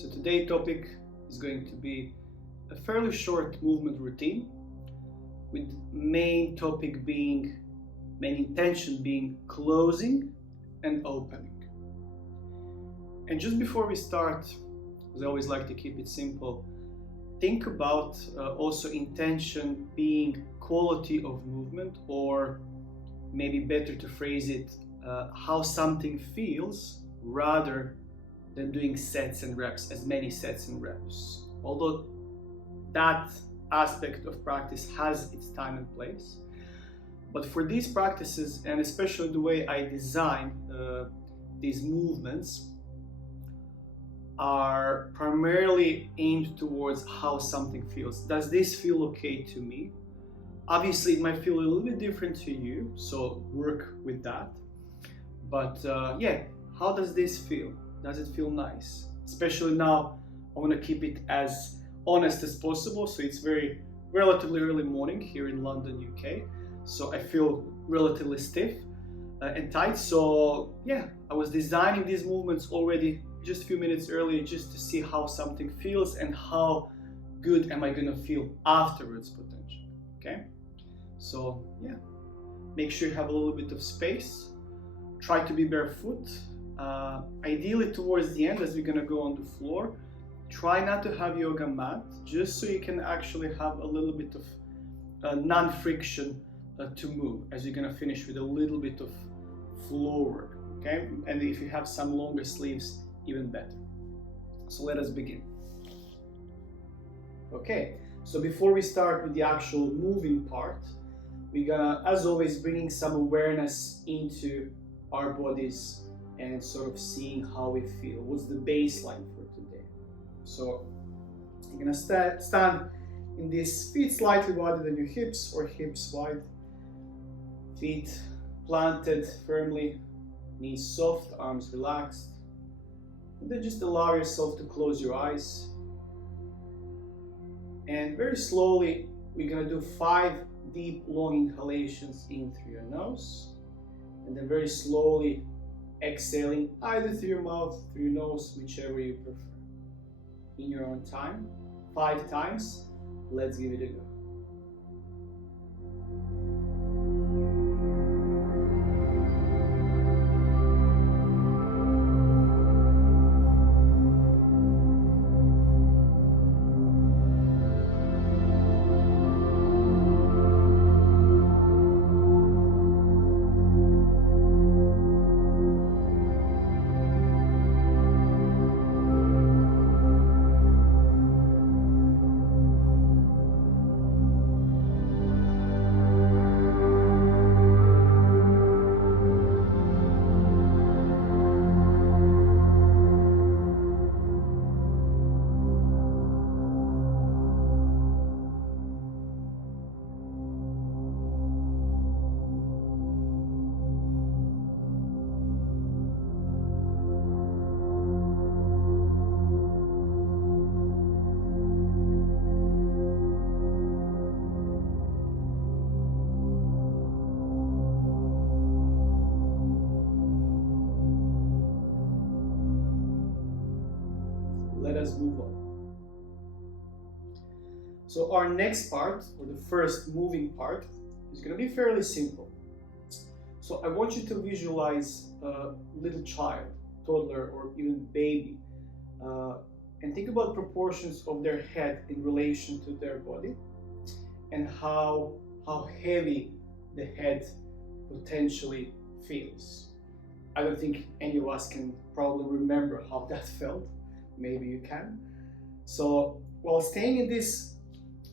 So today's topic is going to be a fairly short movement routine, with main intention being closing and opening. And just before we start, as I always like to keep it simple, think about also intention being quality of movement, or maybe better to phrase it, how something feels rather than doing sets and reps, as many sets and reps. Although that aspect of practice has its time and place. But for these practices, and especially the way I design these movements, are primarily aimed towards how something feels. Does this feel okay to me? Obviously, it might feel a little bit different to you, so work with that. But how does this feel? Does it feel nice? Especially now, I want to keep it as honest as possible. So it's relatively early morning here in London, UK. So I feel relatively stiff and tight. So I was designing these movements already just a few minutes earlier, just to see how something feels and how good am I gonna feel afterwards potentially. Okay, so make sure you have a little bit of space. Try to be barefoot. Ideally towards the end, as we're gonna go on the floor. Try not to have yoga mat, just so you can actually have a little bit of non-friction to move, as you're gonna finish with a little bit of floor work. Okay, and if you have some longer sleeves, even better. So let us begin. Okay, so before we start with the actual moving part, we're gonna, as always, bringing some awareness into our bodies and sort of seeing how we feel. What's the baseline for today? So you're gonna stand in these feet slightly wider than your hips, or hips wide. Feet planted firmly, knees soft, arms relaxed. And then just allow yourself to close your eyes. And very slowly, we're gonna do 5 deep, long inhalations in through your nose. And then very slowly exhaling either through your mouth, through your nose, whichever you prefer. In your own time, 5 times. Let's give it a go. Let us move on. So our next part, or the first moving part, is going to be fairly simple. So I want you to visualize a little child, toddler, or even baby, and think about proportions of their head in relation to their body, and how heavy the head potentially feels. I don't think any of us can probably remember how that felt. Maybe you can. So while staying in this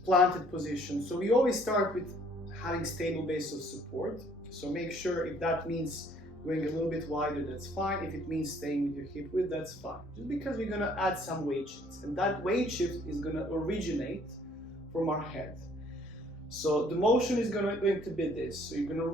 planted position, so we always start with having stable base of support. So make sure, if that means going a little bit wider, that's fine. If it means staying with your hip width, that's fine. Just because we're gonna add some weight shifts, and that weight shift is gonna originate from our head. So the motion is going to be this. So you're gonna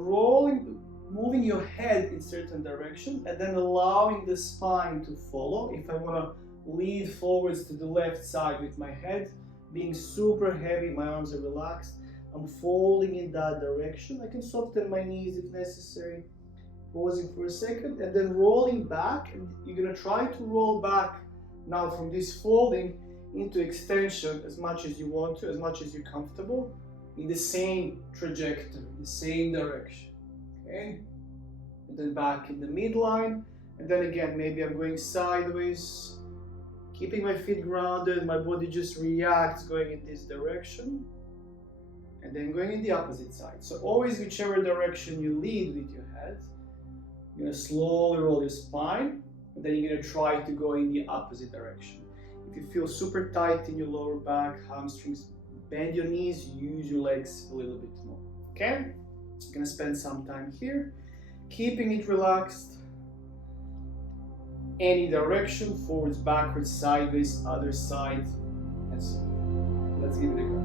moving your head in certain direction, and then allowing the spine to follow. If I wanna lead forwards to the left side with my head being super heavy, my arms are relaxed, I'm folding in that direction. I can soften my knees if necessary, pausing for a second, and then rolling back. And you're gonna try to roll back Now from this folding into extension as much as you want to, as much as you're comfortable, in the same trajectory, the same direction, okay? And then back in the midline, and then again, maybe I'm going sideways, keeping my feet grounded, my body just reacts going in this direction, and then going in the opposite side. So always whichever direction you lead with your head, you're gonna slowly roll your spine, and then you're gonna try to go in the opposite direction. If you feel super tight in your lower back, hamstrings, bend your knees, use your legs a little bit more, okay? I'm gonna spend some time here, keeping it relaxed. Any direction, forwards, backwards, sideways, other side, and so on. Let's give it a go.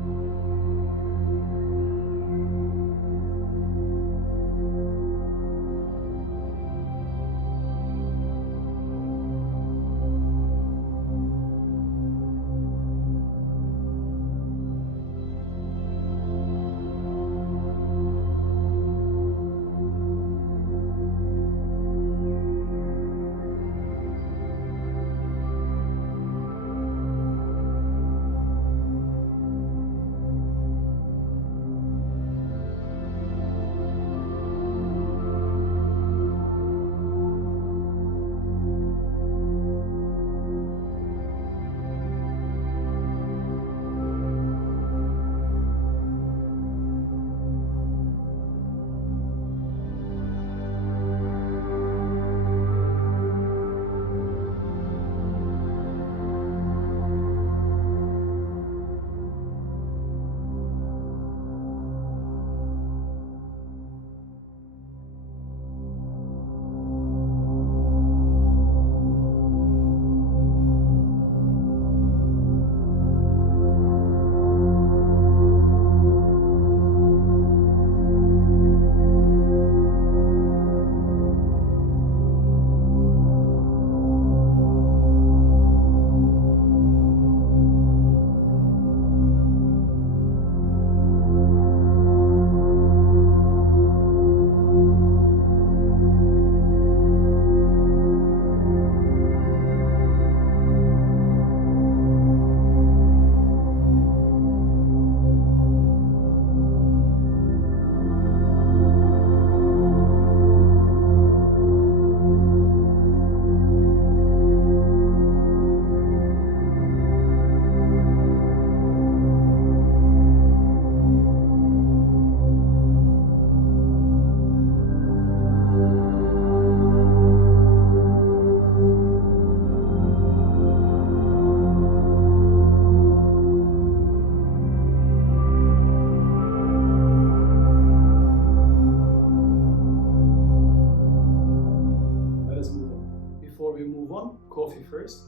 Coffee first.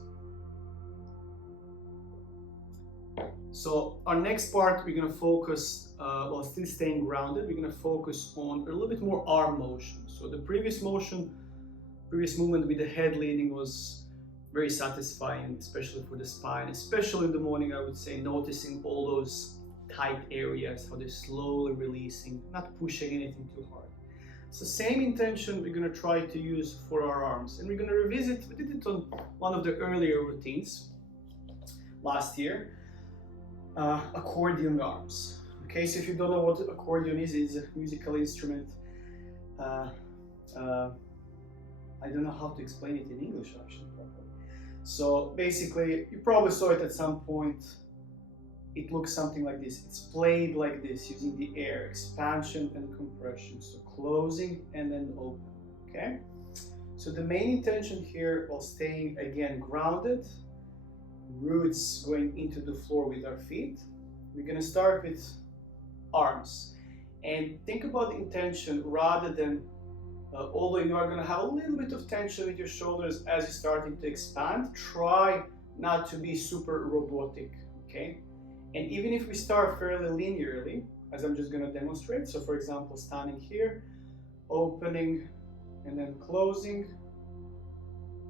So our next part, we're going to focus, while still staying grounded, we're going to focus on a little bit more arm motion. So the previous movement with the head leading was very satisfying, especially for the spine, especially in the morning, I would say, noticing all those tight areas, how they're slowly releasing, not pushing anything too hard. So same intention we're going to try to use for our arms, and we're going to revisit, we did it on one of the earlier routines last year, accordion arms. Okay, so if you don't know what accordion is, it's a musical instrument. I don't know how to explain it in English actually properly. So basically, you probably saw it at some point. It looks something like this. It's played like this, using the air, expansion and compression. So closing and then open, okay? So the main intention here, while staying again grounded, roots going into the floor with our feet, we're gonna start with arms. And think about the intention rather than, although you are gonna have a little bit of tension with your shoulders as you're starting to expand, try not to be super robotic, okay? And even if we start fairly linearly, as I'm just going to demonstrate, so for example, standing here, opening and then closing,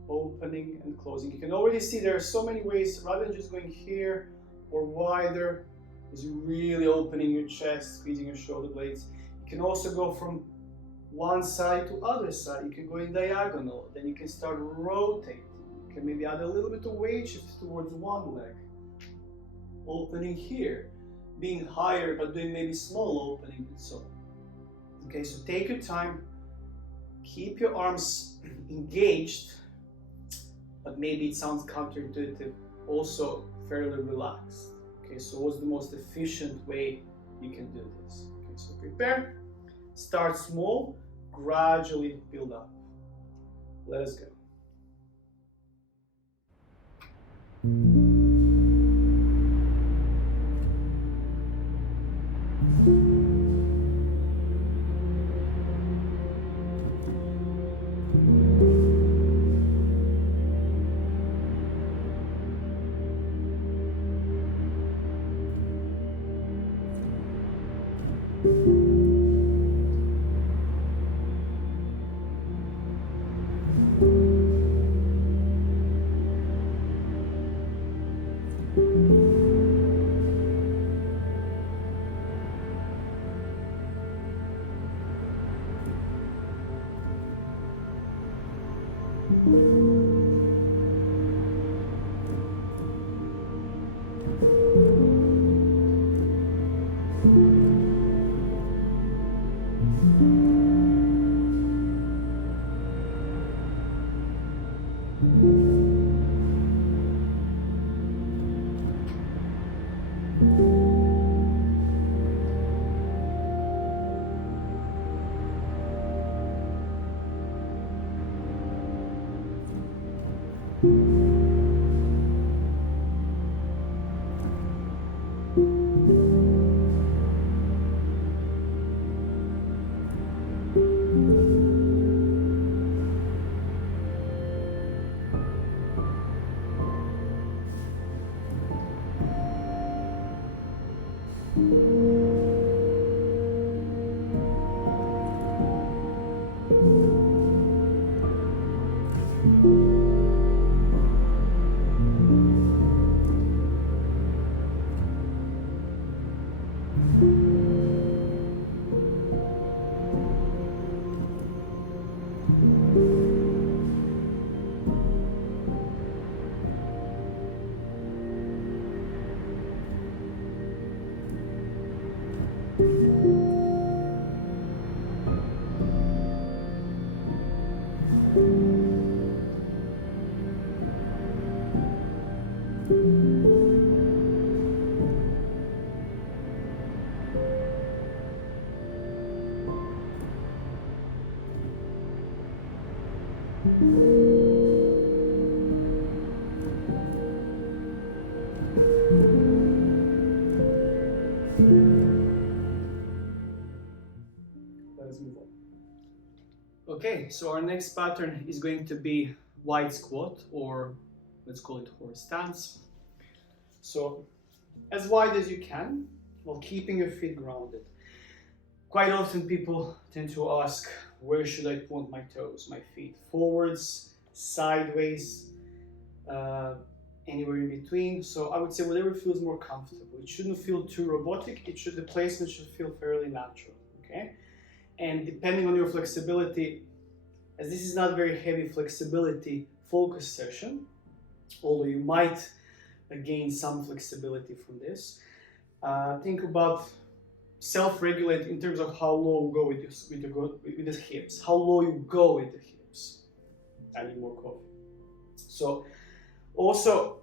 opening and closing. You can already see there are so many ways, rather than just going here or wider, as you're really opening your chest, squeezing your shoulder blades. You can also go from one side to other side. You can go in diagonal, then you can start rotating, Okay, maybe add a little bit of weight, shift towards one leg. Opening here, being higher, but doing maybe small opening and so on. Okay, so take your time, keep your arms engaged, but maybe it sounds counterintuitive, also fairly relaxed. Okay, so what's the most efficient way you can do this? Okay, so prepare, start small, gradually build up. Let us go. Let's move on. Okay, so our next pattern is going to be wide squat, or let's call it horse stance. So as wide as you can while keeping your feet grounded. Quite often people tend to ask, where should I point my toes, my feet? Forwards, sideways, anywhere in between. So I would say whatever feels more comfortable. It shouldn't feel too robotic. The placement should feel fairly natural, okay? And depending on your flexibility, as this is not very heavy flexibility focus session, although you might gain some flexibility from this, think about self-regulate in terms of how low you go with the hips, how low you go with the hips. I need more coffee. So also,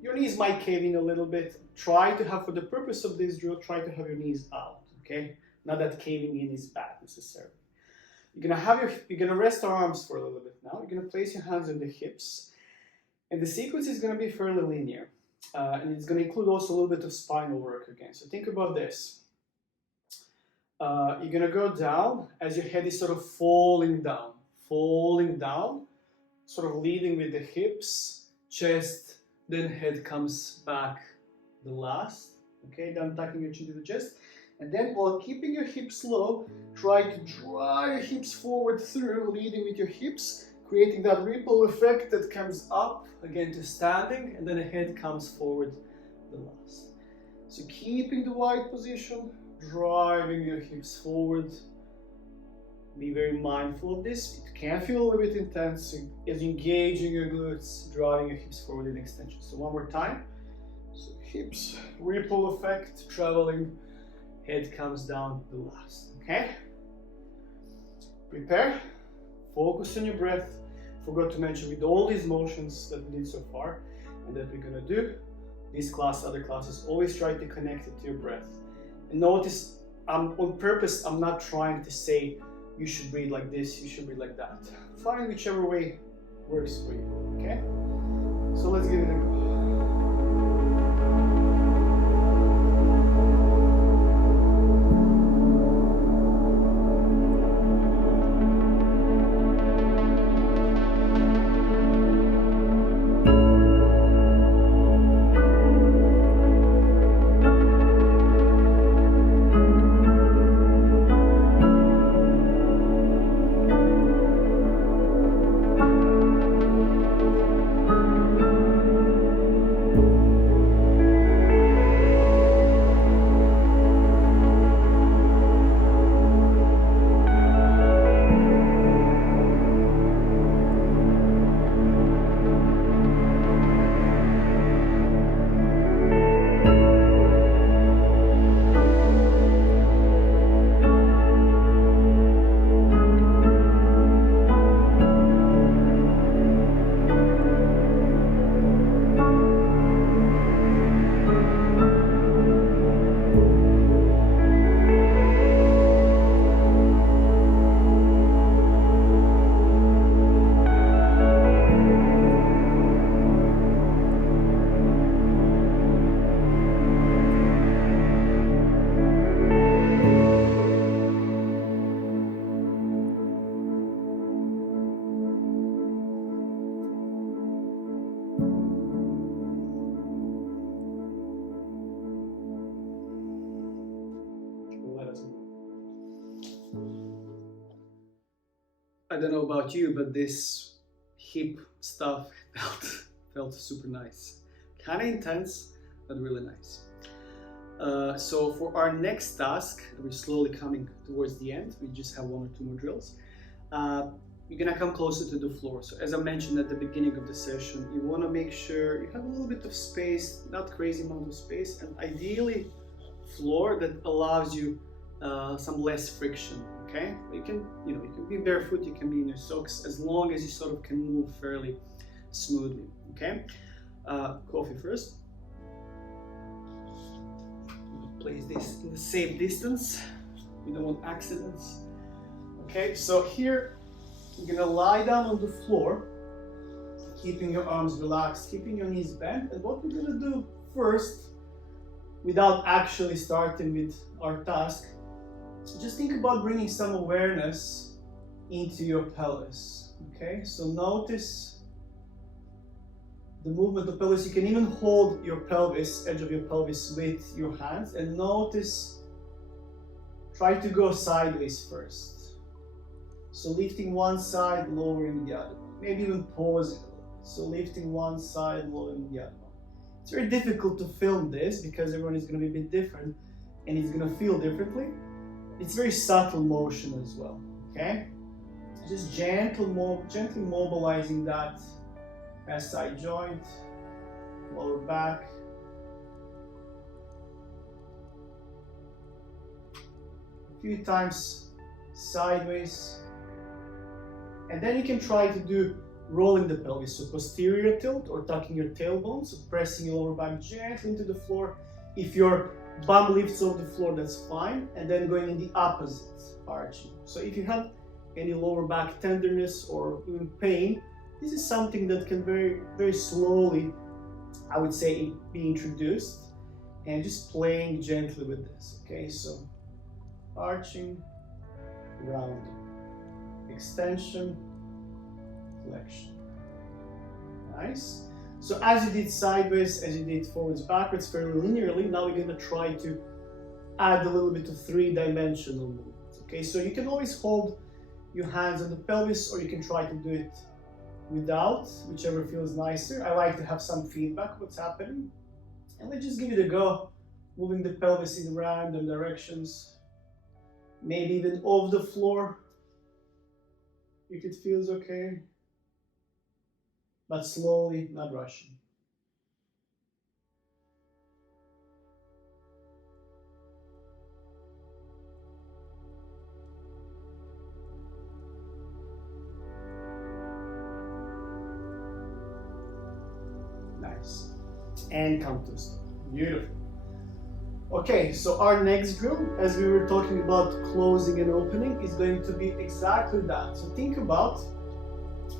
your knees might cave in a little bit. Try to have, for the purpose of this drill, try to have your knees out, okay? Not that caving in is bad necessarily. You're gonna rest our arms for a little bit now. You're gonna place your hands on the hips, and the sequence is gonna be fairly linear, and it's gonna include also a little bit of spinal work again. So think about this. You're gonna go down as your head is sort of falling down, sort of leading with the hips, chest, then head comes back the last. Okay, down tucking your chin to the chest. And then while keeping your hips low, try to draw your hips forward through, leading with your hips, creating that ripple effect that comes up again to standing, and then the head comes forward the last. So keeping the wide position, driving your hips forward, Be very mindful of this. It can feel a little bit intense as engaging your glutes, driving your hips forward in extension. So one more time. So hips, ripple effect, traveling, head comes down the last, okay? Prepare, focus on your breath. Forgot to mention with all these motions that we did so far and that we're gonna do, this class, other classes, always try to connect it to your breath. And notice, on purpose, I'm not trying to say you should breathe like this, you should breathe like that. Find whichever way works for you, okay? So let's give it a go. I don't know about you, but this hip stuff felt super nice. Kind of intense, but really nice. So for our next task, we're slowly coming towards the end. We just have one or two more drills. You're gonna come closer to the floor. So as I mentioned at the beginning of the session, you wanna make sure you have a little bit of space, not crazy amount of space, and ideally floor that allows you some less friction. Okay, you can be barefoot, you can be in your socks, as long as you sort of can move fairly smoothly. Okay, coffee first. Place this in the safe distance. We don't want accidents. Okay, so here you're gonna lie down on the floor, keeping your arms relaxed, keeping your knees bent. And what we're gonna do first, without actually starting with our task, just think about bringing some awareness into your pelvis. Okay, so notice the movement of pelvis. You can even hold your pelvis, edge of your pelvis with your hands, and notice, try to go sideways first. So lifting one side, lowering the other one. Maybe even pausing a little bit. So lifting one side, lowering the other one. It's very difficult to film this because everyone is going to be a bit different and it's going to feel differently. It's very subtle motion as well, okay? Just gently mobilizing that SI joint, lower back. A few times sideways. And then you can try to do rolling the pelvis, so posterior tilt or tucking your tailbone, so pressing your lower back gently into the floor. If your bum lifts off the floor, that's fine, and then going in the opposite, arching. So if you have any lower back tenderness or even pain, this is something that can very, very slowly, I would say, be introduced, and just playing gently with this, okay? So arching, rounding, extension, flexion. Nice. So as you did sideways, as you did forwards, backwards, fairly linearly, now we're going to try to add a little bit of three-dimensional movement. Okay, so you can always hold your hands on the pelvis, or you can try to do it without, whichever feels nicer. I like to have some feedback what's happening. And let's just give it a go, moving the pelvis in random directions, maybe even off the floor, if it feels okay, but slowly, not rushing. Nice. And come to a stop. Beautiful. Okay, so our next drill, as we were talking about closing and opening, is going to be exactly that. So think about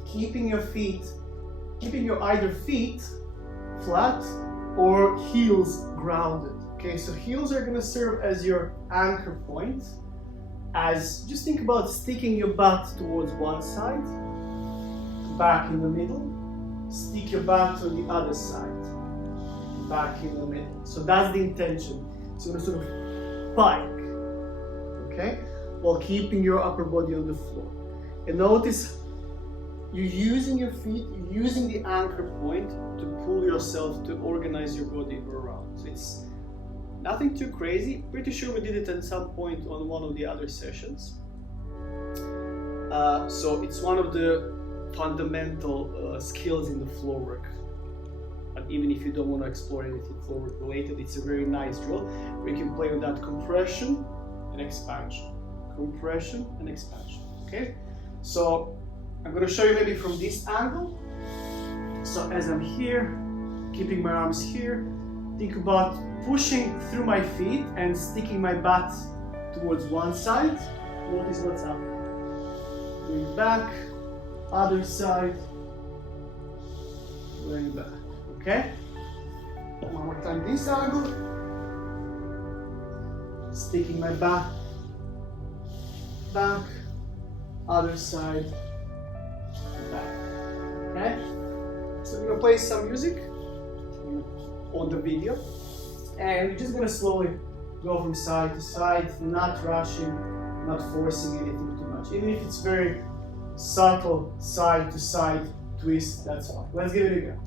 keeping your either feet flat or heels grounded. Okay, so heels are gonna serve as your anchor point. Just think about sticking your butt towards one side, back in the middle, stick your butt to the other side, back in the middle. So that's the intention. So you're gonna sort of spike, okay, while keeping your upper body on the floor. And notice you're using your feet, you're using the anchor point to pull yourself, to organize your body around. So it's nothing too crazy. Pretty sure we did it at some point on one of the other sessions. So it's one of the fundamental skills in the floor work. But even if you don't want to explore anything floor work related, it's a very nice drill where you can play with that compression and expansion. Compression and expansion, okay? So I'm going to show you maybe from this angle. So as I'm here, keeping my arms here, think about pushing through my feet and sticking my butt towards one side. Notice what's up. Going back, other side, going back, okay? One more time this angle. Sticking my butt, back, other side, back, okay? So we're gonna play some music on the video, and we're just gonna slowly go from side to side, not rushing, not forcing anything too much. Even if it's very subtle side to side twist, that's fine. Let's give it a go.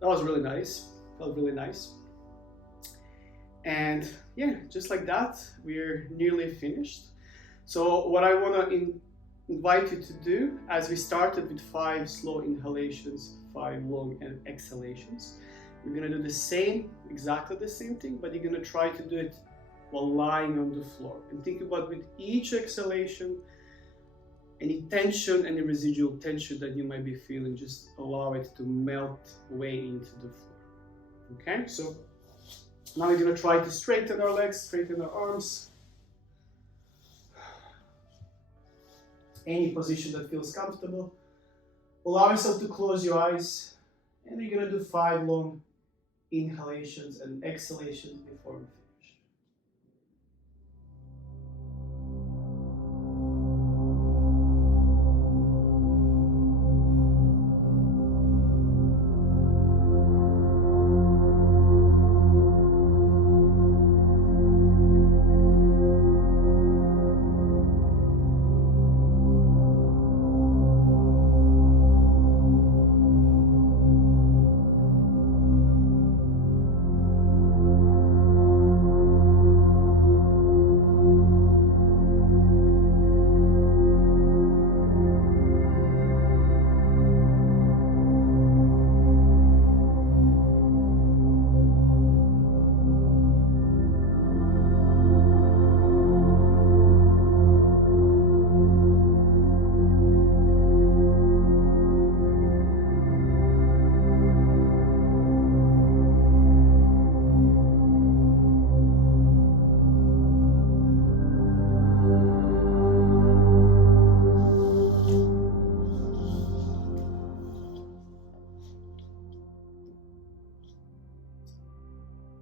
That was really nice. Felt really nice. And yeah, just like that, we're nearly finished. So what I want to invite you to do, as we started with 5 slow inhalations, 5 long exhalations, we're going to do the same, exactly the same thing, but you're going to try to do it while lying on the floor. And think about with each exhalation, any tension, any residual tension that you might be feeling, just allow it to melt away into the floor. Okay, so now we're going to try to straighten our legs, straighten our arms. Any position that feels comfortable. Allow yourself to close your eyes, and we're going to do 5 long inhalations and exhalations before we finish.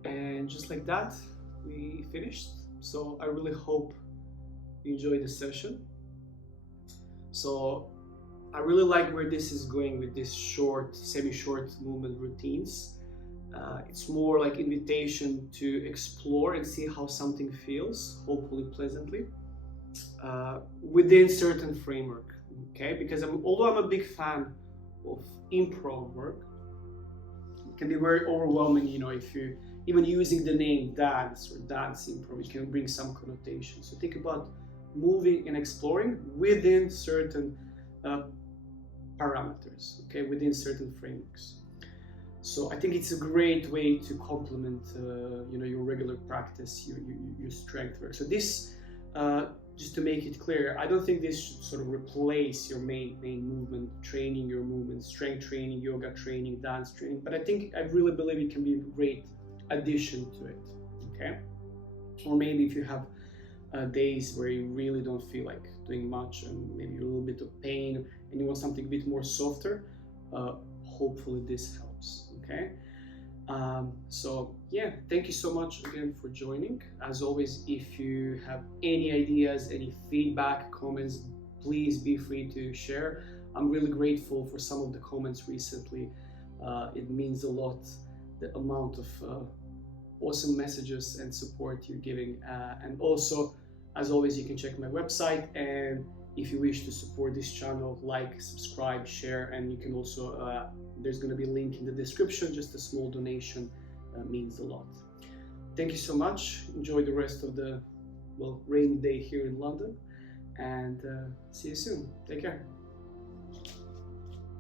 And just like that, we finished. So I really hope you enjoyed the session. So I really like where this is going with this short, semi-short movement routines. It's more like invitation to explore and see how something feels, hopefully pleasantly, within certain framework. Okay, because although I'm a big fan of improv work, it can be very overwhelming. You know, if you even using the name dance or dance improv, it can bring some connotation. So think about moving and exploring within certain parameters, okay, within certain frameworks. So I think it's a great way to complement, your regular practice, your strength work. So this, just to make it clear, I don't think this should sort of replace your main movement training, your movement strength training, yoga training, dance training. But I really believe it can be a great addition to it. Okay, or maybe if you have days where you really don't feel like doing much and maybe a little bit of pain and you want something a bit more softer, hopefully this helps. Okay, so yeah, thank you so much again for joining. As always, if you have any ideas, any feedback, comments, please be free to share. I'm really grateful for some of the comments recently. It means a lot, the amount of awesome messages and support you're giving, and also, as always, you can check my website, and if you wish to support this channel, like, subscribe, share, and you can also there's going to be a link in the description. Just a small donation means a lot. Thank you so much. Enjoy the rest of the rainy day here in London, and see you soon. Take care.